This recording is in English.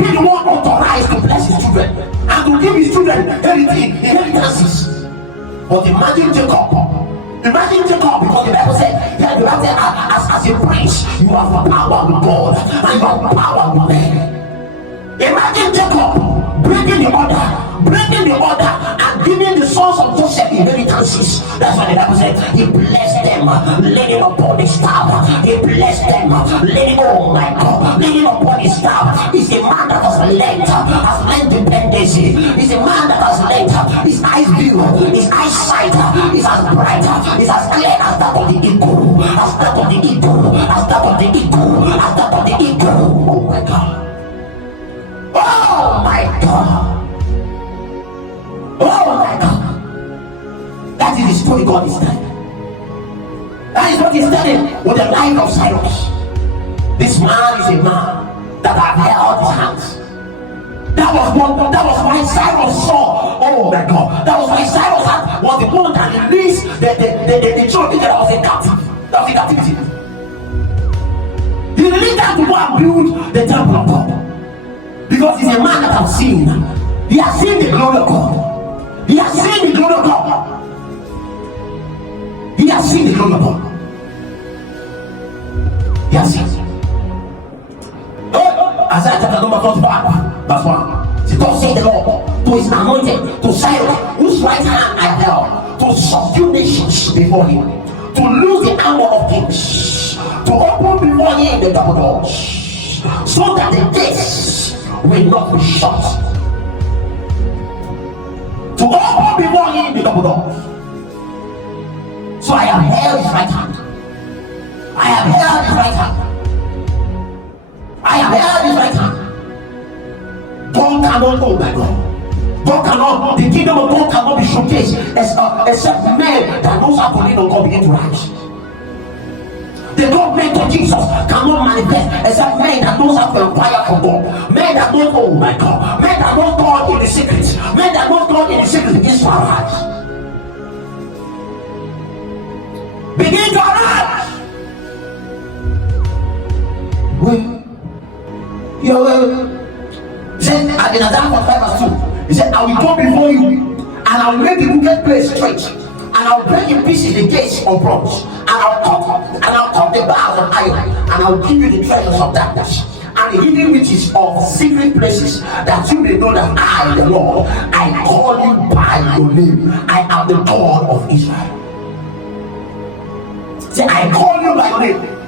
be the one authorized to bless his children and to give his children inheritances. But imagine Jacob. Imagine Jacob, because the Bible said, as a prince, you have power with God and you have power with men. Imagine Jacob breaking the order and giving the sons of Joseph inheritances. That's why the Bible said he blessed them, laying upon his staff. He blessed them, laying upon his staff. He's a man that has learned dependency. He's a man that has learned his eyes view, his eyesight is as bright, is as clear as that of the eagle, as that of the eagle, as that of the eagle, as that of the eagle. Oh my God. Oh my God. Oh my God. That is the story God is telling. That is what he's telling with the life of Cyrus. This man is a man that have held his hands. That was why Cyrus saw. Oh my God. That was why Cyrus was the one that released the children that was in captivity. That was in captivity. He released them to go and build the temple of God. Because he's a man that has seen. He has seen the glory of God. He has seen the glory of God. He has seen the glory of God. He has seen. Isaiah chapter number 45, verse 1. God said the Lord to his anointed, to Cyrus, whose right hand I held, to subdue nations before him, to loose the armor of kings, to open before him the double doors, so that the gates will not be shut. To open before him the double doors. So I have held his right hand. I have held his right hand. I have held his right hand. God cannot, oh my God. God cannot, the kingdom of God cannot be showcased except men that knows how to lean on God begin to rise. The government of Jesus cannot manifest except men that knows how to inquire from God. Men that know, oh my God, men that know God in the secret. Men that know God in the secret begin to arise. Begin to arise. He said at the Isaiah 45 verse 2, he said, I will go before you and I will make the wicked place straight, and I will break in pieces the gates of bronze, and I'll cut the bars of iron, and I will give you the treasures of darkness and the hidden riches of secret places, that you may know that I, the Lord, I call you by your name. I am the God of Israel. Say, I call you by your name.